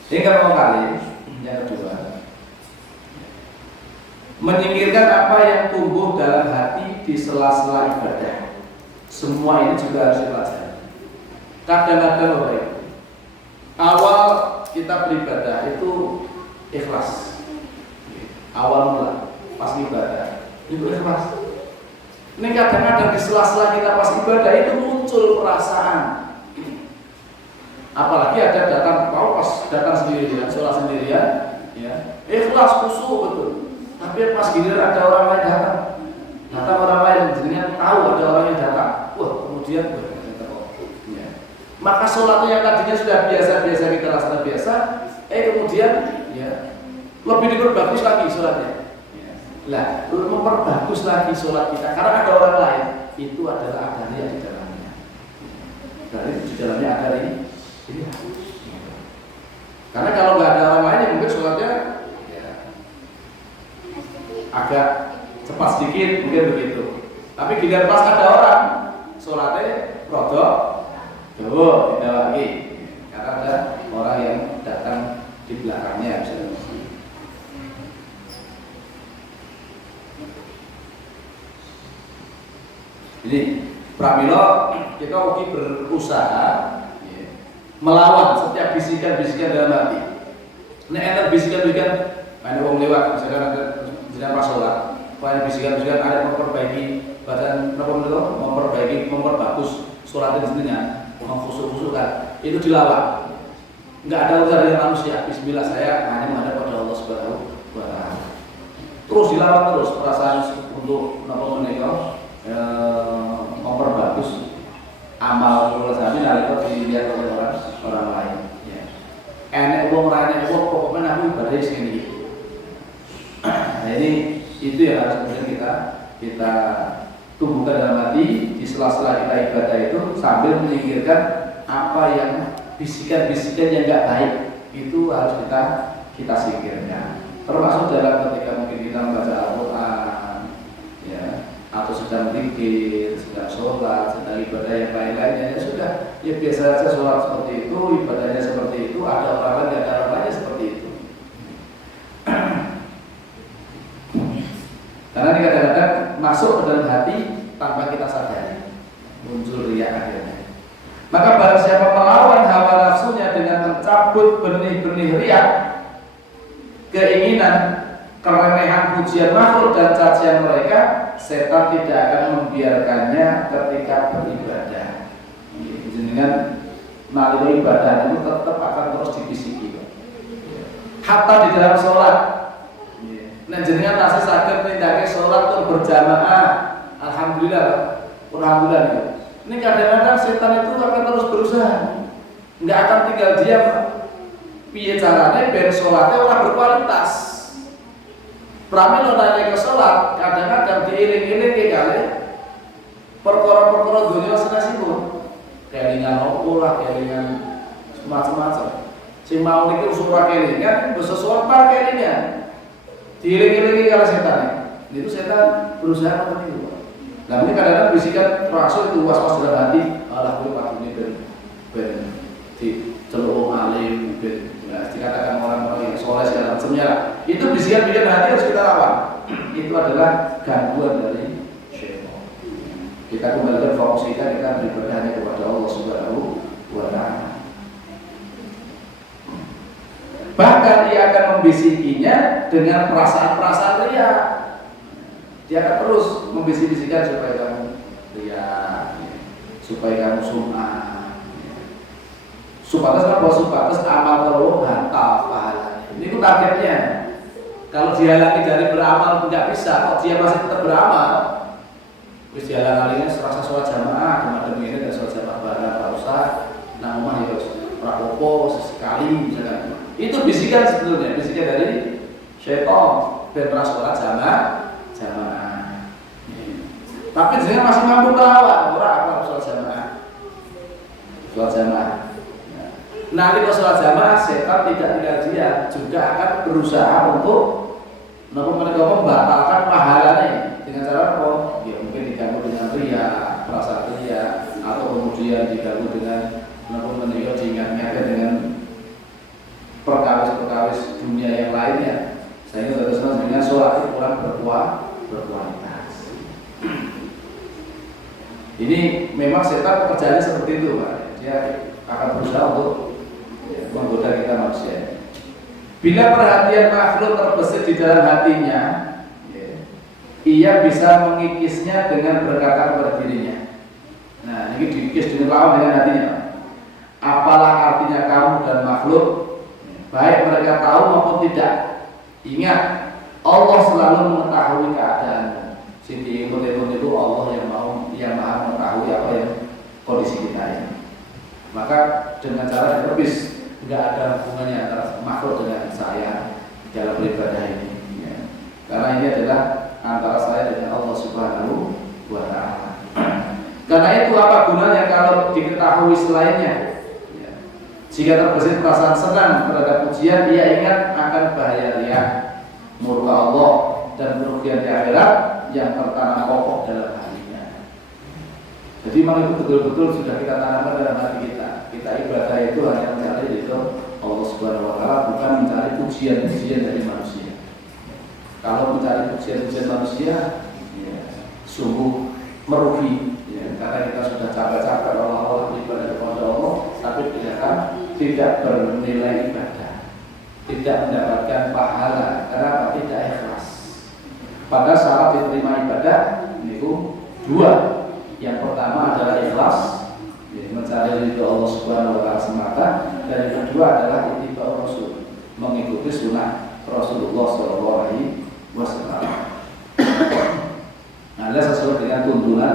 Yang kali yang kedua, menyingkirkan apa yang tumbuh dalam hati di sela-sela ibadah. Semua ini juga harus dipelajari. Kadang-kadang awal kita beribadah itu ikhlas. Awal mula pas ibadah itu ikhlas. Ini kadang-kadang di sela-sela kita pas ibadah itu muncul perasaan. Apalagi ada datang pas datang sendirian, sholat sendirian, ya ikhlas khusyuk betul. Tapi pas giliran ada orang lain datang orang lain, jenengan tahu ada orang yang datang, wah kemudian ya. Maka sholatnya yang tadinya sudah biasa-biasa kita rasa biasa, kemudian ya lebih diperbagus lagi sholatnya. Lah, memperbagus lagi sholat kita karena ada orang lain, itu adalah ada riya di dalamnya. Dari di dalamnya ada riya. Karena kalau nggak ada orang lain, ya mungkin sholatnya ya, agak cepat sedikit, mungkin begitu. Tapi giliran pas ada orang, sholatnya rodok, jauh tidak lagi, karena ada orang yang datang di belakangnya. Jadi, pramila kita ugi berusaha melawan setiap bisikan-bisikan dalam hati. Ini enak bisikan-bisikan, ada orang lewat, misalkan ada jenazah pas sholat, banyak bisikan-bisikan ada memperbaiki badan, memperbagus sholatnya sendirinya, mengkhusyuk-khusyukkan, itu dilawan. Enggak ada urusan dengan manusia. Bismillah, saya hanya menghadap pada Allah Subhanahu wa Ta'ala. Terus dilawan terus perasaan untuk memperbagus amal sholat kami nalika dilihat oleh orang lain. Ya. Enek wong rane wong pokoknya aku ibadah sini. Nah ini itu yang harus kemudian kita tumbuhkan dalam hati di sela-sela kita ibadah itu sambil menyingkirkan apa yang bisikan-bisikan yang enggak baik itu harus kita singkirkan. Termasuk dalam ketika mungkin kita membaca Al-Quran, ya, atau sedang zikir, sedang sholat, sedang ibadah yang lain-lainnya, ya sudah, ya biasa saja sholat seperti itu, ibadahnya seperti itu, ada orang lain, ada orang lainnya seperti itu. Karena ini kadang-kadang masuk ke dalam hati tanpa kita sadari, muncul riya akhirnya. Maka barang siapa melawan hawa nafsunya dengan mencabut benih-benih riya, keinginan, keremehan pujian makhluk dan cacian mereka, setan tidak akan membiarkannya ketika beribadah. Dengan nalika ibadah itu tetap akan terus dibisiki. Hatta di dalam sholat. Nah jenengan tasih saged nindakake sholat tur berjamaah, alhamdulillah. Ini kadang-kadang setan itu akan terus berusaha, nggak akan tinggal diam. piye carane ben salate ora berkualitas. Pramila nek ke salat kadang-kadang diiling-iling kali perkara-perkara dunia senasipun. Kelingan opo lah, kelingan macam-macam. Sing mau niki usura kelingan sesuatu par kelingan. Diiling-ilingi kali setan. Itu setan berusaha untuk itu. Nah, ini kadang-kadang bisikan Rasul itu was-was dalam hati, alah kuwi patune ben di celuk alim ben dikatakan orang-orang yang soleh segala macamnya. Itu bisikan-bisikan hati harus kita lawan. Itu adalah gangguan dari syaitan. Kita kembalikan fokus kita beribadah hanya kepada Allah Subhanahu wa Ta'ala. Bahkan dia akan membisikinya dengan perasaan-perasaan ria. Dia akan terus membisik-bisikkan supaya kamu ria, supaya kamu sum'ah. Supados apa? Supados amal terlalu hantar pahalanya. Ini itu targetnya. Kalau dihalangi dari beramal tidak bisa, kok dia masih tetap beramal. Terus dihalangi serasa sholat jamaah, demi ini dan sholat jamaah barang tak usah, nang rumah ya rapopo sesekali misalkan. Itu bisikan sebetulnya, bisikan dari syaitan dan sholat jamaah. Tapi dia masih mampu melawan orang apa sholat jamaah. Nanti kalau sholat jamaah setan tidak tinggal dia juga akan berusaha untuk membatalkan pahalanya dengan cara apa? Ya mungkin diganggu dengan ria, perasaan ria, atau kemudian diganggu dengan diingat-ingatkan dengan perkawis-perkawis dunia yang lainnya. Saya terus dengan sholat itu kurang berkualitas. Ini memang setan pekerjaannya seperti itu, Pak. Dia akan berusaha untuk menggoda kita manusia. Bila perhatian makhluk terbesit di dalam hatinya, ia bisa mengikisnya dengan berkata kepada dirinya. Nah, ini dikikis dengan lawan dengan hatinya. Apalah artinya kamu dan makhluk, baik mereka tahu maupun tidak. Ingat, Allah selalu mengetahui keadaanmu. Siti itu Allah yang maha mengetahui apa yang kondisi kita ini. Maka dengan cara dilepis, tidak ada hubungannya antara makhluk dengan saya dalam beribadah ini. Ya. Karena ini adalah antara saya dengan Allah Subhanahu wa Ta'ala. Karena itu apa gunanya kalau diketahui selainnya? Ya. Jika terbesit perasaan senang terhadap pujian, dia ingat akan bahaya ria, murka Allah dan kerugian di akhirat yang tertanam kokoh dalam hatinya. Jadi memang itu betul-betul sudah kita tanamkan dalam hati kita. Kita ibadah itu hanya mencari itu Allah Subhanahu wa Ta'ala, bukan mencari pujian-pujian dari manusia. Kalau mencari pujian-pujian manusia, ya, sungguh merugi. Ya, karena kita sudah capek-capek Allah ibadah kepada Allah, tapi tidak bernilai ibadah, tidak mendapatkan pahala karena tidak ikhlas. Pada syarat diterima ibadah itu dua. Yang pertama adalah ikhlas, mencari ridho Allah Subhanahu wa Ta'ala semata, dan yang kedua adalah ittiba Rasul, mengikuti sunnah Rasulullah Sallallahu Alaihi Wasallam. Nah, sesuai dengan tuntunan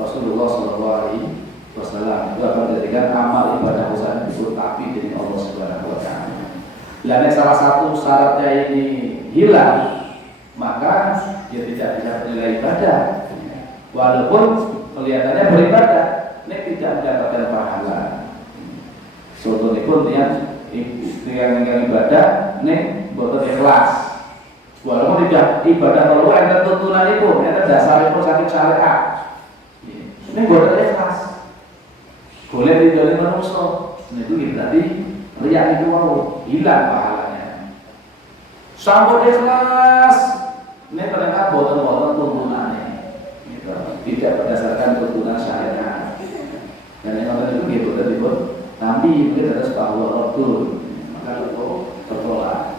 Rasulullah Sallallahu Alaihi Wasallam, itu akan menjadikan amal ibadah usaha itu tapi dengan Allah Subhanahu wa Ta'ala. Lalu salah satu syaratnya ini hilang, maka dia tidak bisa bernilai ibadah, walaupun kelihatannya beribadah, ini tidak mendapatkan pahala. Contohnya pun dia dengan ibadah, ini boten ikhlas. Walaupun tidak ibadah perlu ada tuntunan itu, ada dasar itu sakit syariat. Ini boten ikhlas. Boleh dijalin manusia. Itu berarti riak itu mau hilang pahalanya. Sambut ikhlas. Ini ternyata boten-boten tuntunannya. Tidak berdasarkan tuntunan syariat. Dan yang itu gitu tadi pun, tapi mungkin harus bahwa Rasul, maka itu tertolak.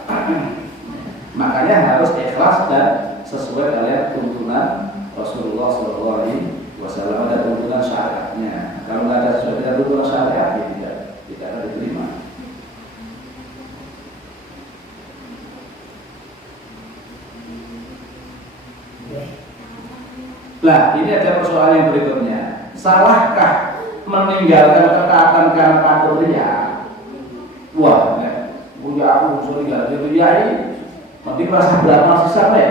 Makanya harus ikhlas dan sesuai dengan tuntunan Rasulullah Sallallahu Alaihi Wasallam, ada tuntunan syariatnya. Kalau nggak ada sesuai dengan tuntunan syariat, ya tidak akan diterima. Nah, ini ada persoalan yang berikutnya. Salahkah meninggalkan ketaatan karena takut ria? Wah, unsur enggak diuyai, mending merasa beramal sisa ya,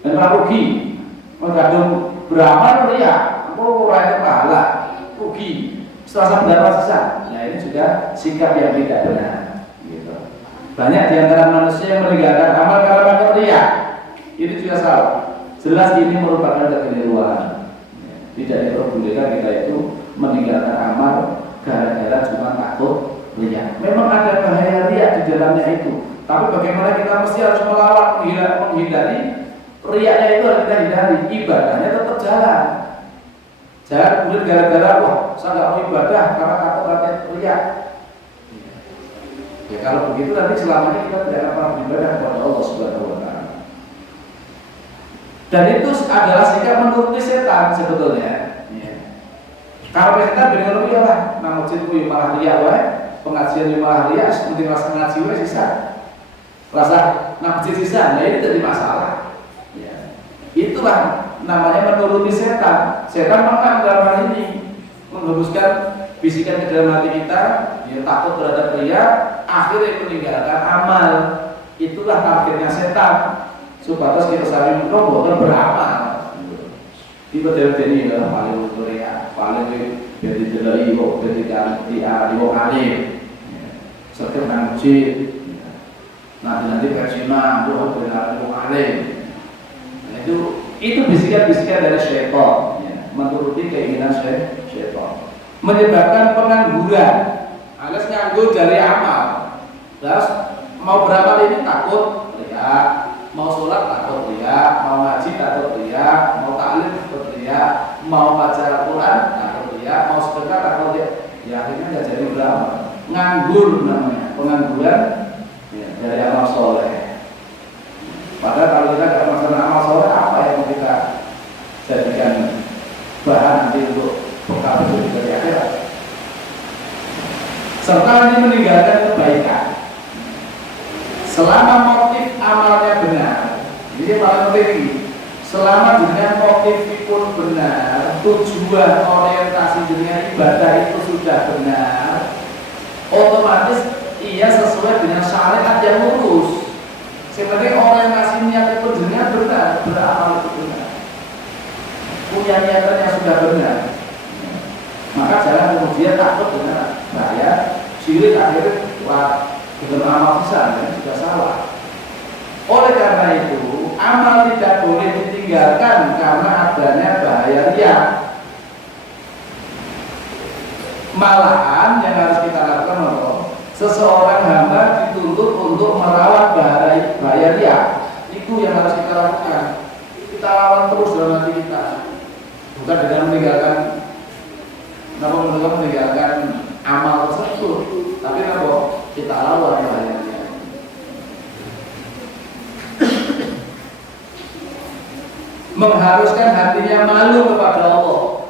dan rugi, mengandung beramal ya, aku orang pahala, rugi, serasa beramal sisa. Nah ini juga sikap yang tidak benar. Gitu. Banyak di antara manusia yang meninggalkan amal karena ria, ini juga salah. Jelas ini merupakan kekeliruan. Tidak diperbolehkan kita itu meninggalkan amal gara-gara cuma takut ria. Memang ada bahaya ria di dalamnya itu. Tapi bagaimana kita mesti harus melawan, menghindari riaknya itu harus kita hindari. Ibadahnya tetap jalan. Jangan kemudian gara-gara wah saya nggak mau ibadah karena takut nanti riak. Ya kalau begitu nanti selamanya kita tidak akan beribadah kepada Allah Subhanahu Wa Taala. Dan itu adalah sikap menuruti setan sebetulnya. Kalau kita benar-benar ya lah, nang masjid kuwi malah riya wae, pengajian malah riya, seperti rasa ngaji wae sisa. Rasa nang masjid sisa, nah ini jadi masalah. Ya. Itulah namanya menuruti setan. Setan menang dalam hal ini, menghembuskan bisikan ke dalam hati kita, ya takut terhadap riya, akhirnya meninggalkan amal. Itulah targetnya setan. Supaya kita saling rombongan beramal. Di bedel-bedel ini paling Korea, paling jadi delai kok ketika di wong alim. Seperti masjid. Nanti persima doa benar wong alim. Nah, itu bisikan-bisikan dari syaitan, ya, menuruti keinginan syaitan. Menyebabkan pengangguran, alias nganggur dari amal. Terus mau beramal ini takut, ya. Mau sholat takut dia, mau ngaji takut dia, mau taklim takut dia, mau baca Al-Quran takut dia, mau sedekah takut dia. Ya akhirnya nggak jadi beramal, nganggur namanya, pengangguran ya, dari amal soleh. Padahal kalau kita tidak melaksanakan amal soleh, apa yang mau kita jadikan bahan nanti untuk bekal itu di akhirat? Serta ini meninggalkan kebaikan. Selama motif amalnya benar, ini paling penting. Selama dengan motif itu benar, tujuan orientasi dengan ibadah itu sudah benar, otomatis ia sesuai dengan syariat yang lurus. Sebenarnya orientasi niat itu dengan benar, beramal itu benar, punya niatan yang sudah benar. Maka jangan kemudian takut dengan bahaya syirik akhirnya dengan amal besar yang sudah salah. Oleh karena itu, amal tidak boleh ditinggalkan karena adanya bahaya riya. Malahan yang harus kita lakukan adalah seseorang hamba dituntut untuk melawan bahaya riya. Itu yang harus kita lakukan. Kita lawan terus dalam hati kita. Bukan dengan meninggalkan amal tersebut, tapi kita lawan bahaya. Mengharuskan hatinya malu kepada Allah.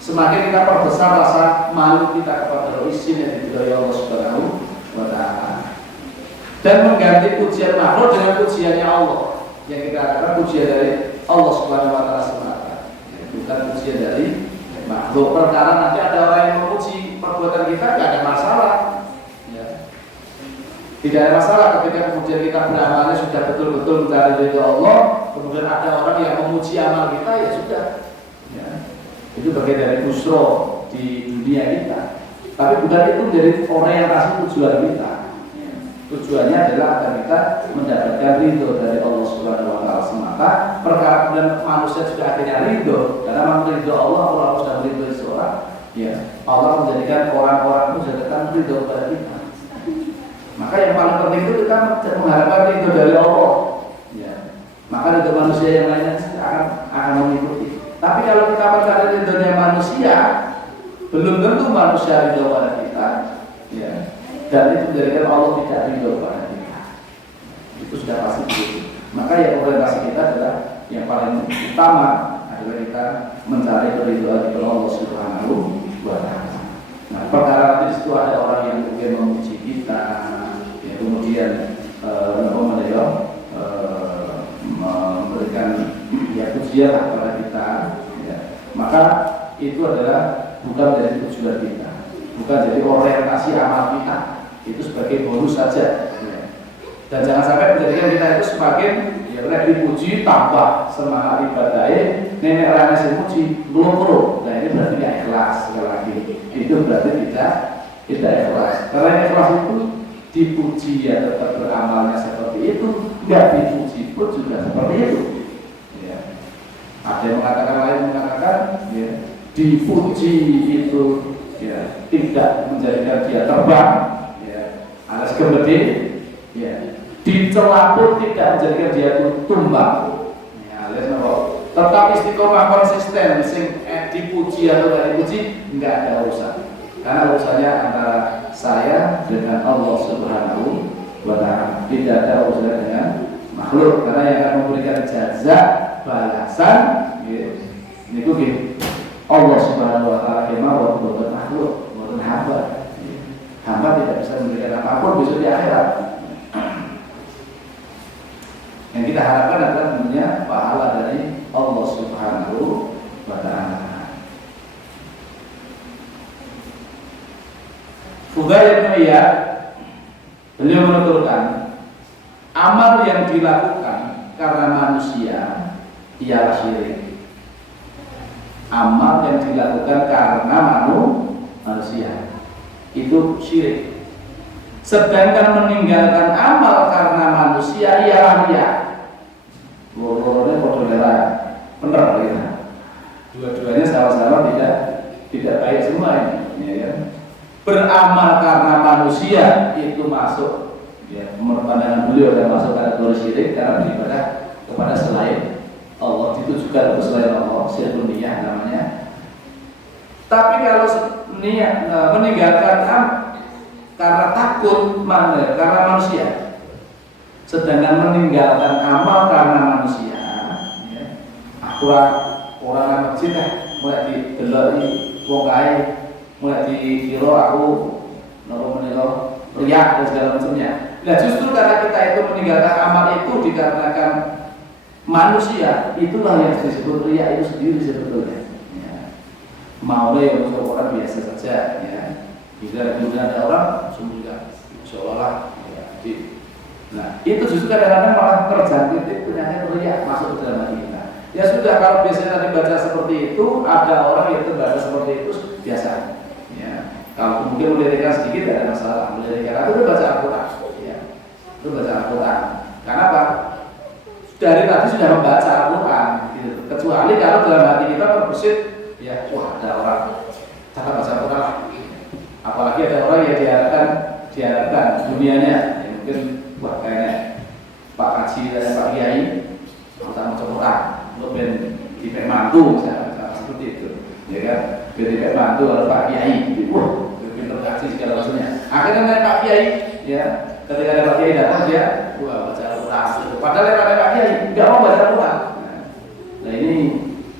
Semakin kita perbesar rasa malu kita kepada Allah, izin yang diridhoi Allah Subhanahu wa Ta'ala. Dan mengganti pujian makhluk dengan pujiannya Allah. Yang kita katakan pujian dari Allah Subhanahu wa Ta'ala semata, bukan pujian dari makhluk. Perkara nanti ada orang yang memuji perbuatan kita, tidak ada masalah. Tidak ada masalah ketika kemudian kita beramalnya sudah betul-betul mencari ridho Allah, kemudian ada orang yang memuji amal kita, ya sudah. Ya. Itu bagian dari busro di dunia kita. Tapi bukan itu menjadi orientasi tujuan kita. Ya. Tujuannya adalah agar kita mendapatkan ridho dari Allah Subhanahu wa Ta'ala semata. Perkara kemudian manusia juga akhirnya ridho, karena ridho Allah, kalau Allah sudah ridho seorang, ya Allah menjadikan orang-orang itu jadikan ridho kepada kita. Maka yang paling penting itu kita mengharapkan ridho dari Allah. Ya. Maka ridho manusia yang lainnya akan mengikuti. Tapi kalau kita mencari ridhonya manusia, belum tentu manusia ridho pada kita. Ya. Dan itu menjadikan Allah tidak ridho pada kita. Itu sudah pasti begitu. Maka yang orientasi kita adalah yang paling utama adalah kita mencari ridho Allah Subhanahu wa Ta'ala. Nah, perkara nanti itu ada orang yang mungkin memuji kita, ya, kemudian memberikan ya pujian kepada kita, ya. Maka itu adalah bukan dari tujuan kita, bukan jadi orientasi amal kita. itu sebagai bonus saja. Dan jangan sampai menjadikan kita itu semakin dipuji tambah semangat ibadahnya, nenek rana semuji belum perlu. Nah ini berarti tidak ikhlas sekali lagi. Itu berarti tidak ikhlas. Karena ikhlas itu dipuji ya tetap beramalnya seperti itu, nggak dipuji pun juga seperti itu. Ya. Ada yang mengatakan lain mengatakan ya, dipuji itu ya tidak menjadikan dia terbang, ya, alas gede, ya. Dicela pun tidak menjadikan dia tumbang. Ya, alias tetap istiqomah konsisten, sing dipuji atau tidak dipuji nggak ada urusan. Karena urusannya antara saya dengan Allah Subhanahu wa Ta'ala, tidak ada urusannya dengan makhluk. Karena yang akan memberikan jaza balasan, ini Allah Subhanahu wa Ta'ala kemauan bukan makhluk, bukan hamba. Hamba tidak bisa memberikan apapun besok di akhirat. Yang kita harapkan adalah tentunya pahala dari Allah Subhanahu wa Ta'ala. Fudail bin Iyad beliau menuturkan, amal yang dilakukan karena manusia ialah syirik. Amal yang dilakukan karena manusia itu syirik. Sedangkan meninggalkan amal karena manusia ialah riya. Loro-lorone padha lara. Bener ya. Dua-duanya sama-sama tidak baik semua ini, ya kan? Beramal karena manusia itu masuk, ya, menurut pandangan beliau dan masuk kategori syirik karena beribadah kepada selain Allah, ditujukan untuk selain Allah, syirkun niyah namanya. Tapi kalau niat meninggalkan karena takut karena manusia, sedangkan meninggalkan amal karena manusia, ya, orang masjid mulai dideloi wong kae, mulai dikira aku menilo riak dan segala macamnya. Nah justru karena kita itu meninggalkan amal itu dikarenakan manusia, itulah yang disebut riak itu sendiri sebetulnya. Ya. Maunya yang untuk orang biasa saja, ya. Bila ada orang sembunyikan seolah-olah, ya. Nah itu justru kadang-kadang malah terjangkit penyakit riak masuk ke dalam hati kita. Ya sudah, kalau biasanya tadi baca seperti itu, ada orang yang terbaca seperti itu biasa. Ya, kalau mungkin melirikkan sedikit tidak ada masalah. Melirikkan itu baca Al-Quran, ya. Itu baca Al-Quran. Karena apa? Dari tadi sudah membaca Al-Quran, gitu. Kecuali kalau dalam hati kita terbesit, ya, wah ada orang cara baca Al-Quran. Apalagi ada orang yang diharapkan dunianya, ya, mungkin wah kayaknya Pak Haji dan Pak Kiai kita mau Quran, lebih dipek mantu misalnya seperti itu, ya kan? Dipek mantu oleh Pak Kiai, wah pintar ngaji segala macamnya. Akhirnya naik Pak Kiai, ya, ketika ada Pak Kiai datang dia, wah baca Al-Quran. Padahal ada Pak Kiai nggak mau baca Al-Quran. Nah ini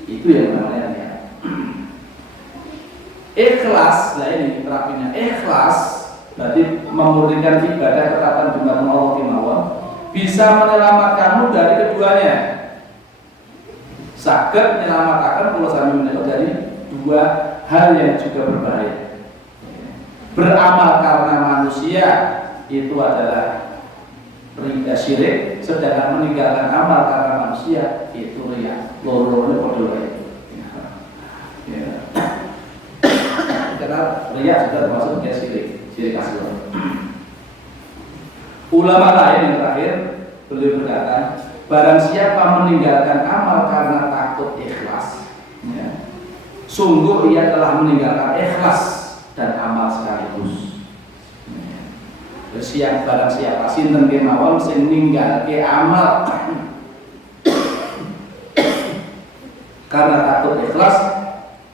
itu yang namanya ya. Ikhlas, nah ini terapinya ikhlas, berarti memurnikan ibadah ketatan dengan Allah kemauan, bisa menyelamatkanmu dari keduanya. Saged menyelamatkan kalau sami menika dari dua hal yang juga berbahaya. Beramal karena manusia itu adalah syirik, sedangkan meninggalkan amal karena manusia itu riya. Loro-lorone padha wae. Ya. Karena riya sudah termasuk ke syirik asghar. Ulama lain yang terakhir beliau berkata, barang siapa meninggalkan amal karena takut ikhlas, ya, sungguh ia telah meninggalkan ikhlas dan amal sekaligus. Ya. Barang siapa sinten kemawon sing ninggalke amal karena takut ikhlas,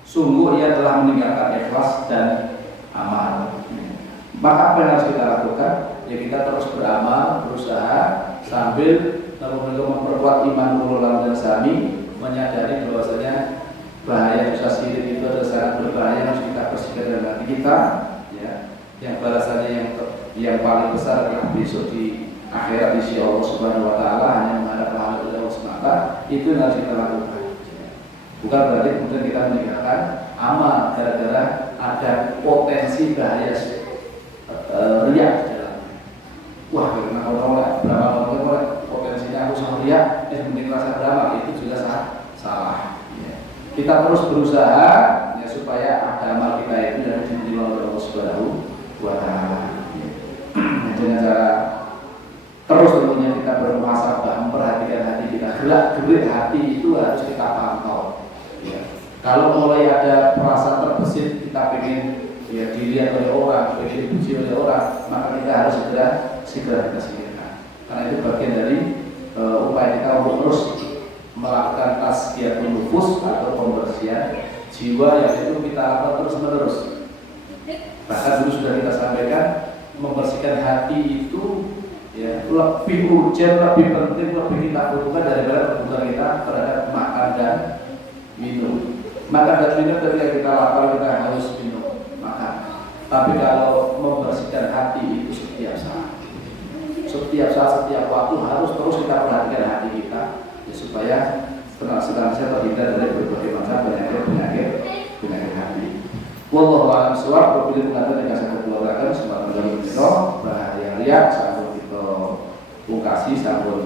sungguh ia telah meninggalkan ikhlas dan amal. Maka apa yang harus kita lakukan? Ya kita terus beramal, berusaha sambil memperkuat iman ulang dan sami, menyadari bahwasanya bahaya dosa syirik itu adalah sangat berbahaya, harus kita bersihkan dalam hati kita, ya. Yang balasannya yang paling besar adalah besok di akhirat di sisi Allah Subhanahu wa Ta'ala, hanya menghadap pahala dari Allah semata. Itu yang harus kita lakukan. Bukan berarti kemudian kita meninggalkan amal gara-gara ada potensi bahaya riak di dalamnya. Wah, karena orang beramal potensinya aku sama riak, penting rasa beramal itu juga salah. Ya. Kita terus berusaha ya, supaya ada amal kita itu yang diterima oleh Allah Subhanahu wa Ta'ala. Ya. Dengan cara terus tentunya kita bermuhasabah, memperhatikan hati kita, gerak-gerik hati itu harus kita pantau. Ya. Kalau mulai ada perasaan terbesit, kita pengen ya dilihat oleh orang, pengen dipuji oleh orang, maka kita harus segera kita singkirkan. Karena itu bagian dari upaya kita untuk terus melakukan tazkiyatun nufus atau pembersihan jiwa yang itu kita lakukan terus-menerus. Bahkan dulu sudah kita sampaikan, membersihkan hati itu ya lebih urgent, lebih penting, lebih kita butuhkan daripada kebutuhan kita terhadap makan dan minum. Makan dan minum ketika kita lapar kita harus minum makan. Tapi kalau membersihkan hati itu setiap saat, setiap waktu harus terus kita perhatikan hati kita ya, supaya sedang terhindar dari berbagai macam penyakit hati. Wallahu a'lam bishawab. Wabillahi taufiq yang saya keluarkan selamat menjalani kita bahaya riak sampun kita pungkasi sampun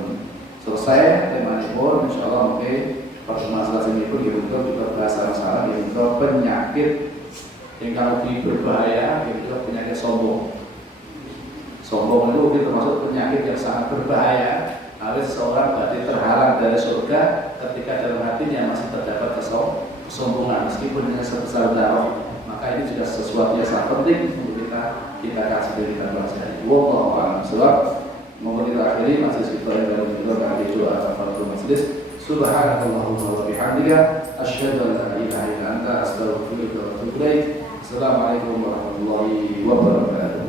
selesai temanya pun insyaallah mungkin pertemuan selanjutnya pun kita juga bahas masalah yaitu penyakit yang kalau berbahaya yaitu penyakit sombong. Sombong itu termasuk penyakit yang sangat berbahaya. Harus seorang berarti terhalang dari surga ketika dalam hatinya masih terdapat kesombongan meskipun hanya sebesar darah. Maka ini juga sesuatu yang sangat penting untuk kita kaji dan kita pelajari. Wallahu a'lam bishawab. Mohon kita akhiri majelis kita yang dalam kita dengan doa kafaratul majelis. Subhanallahumma wa bihamdika asyhadu an la ilaha illa anta astaghfiruka wa atubu ilaik. Assalamualaikum warahmatullahi wabarakatuh.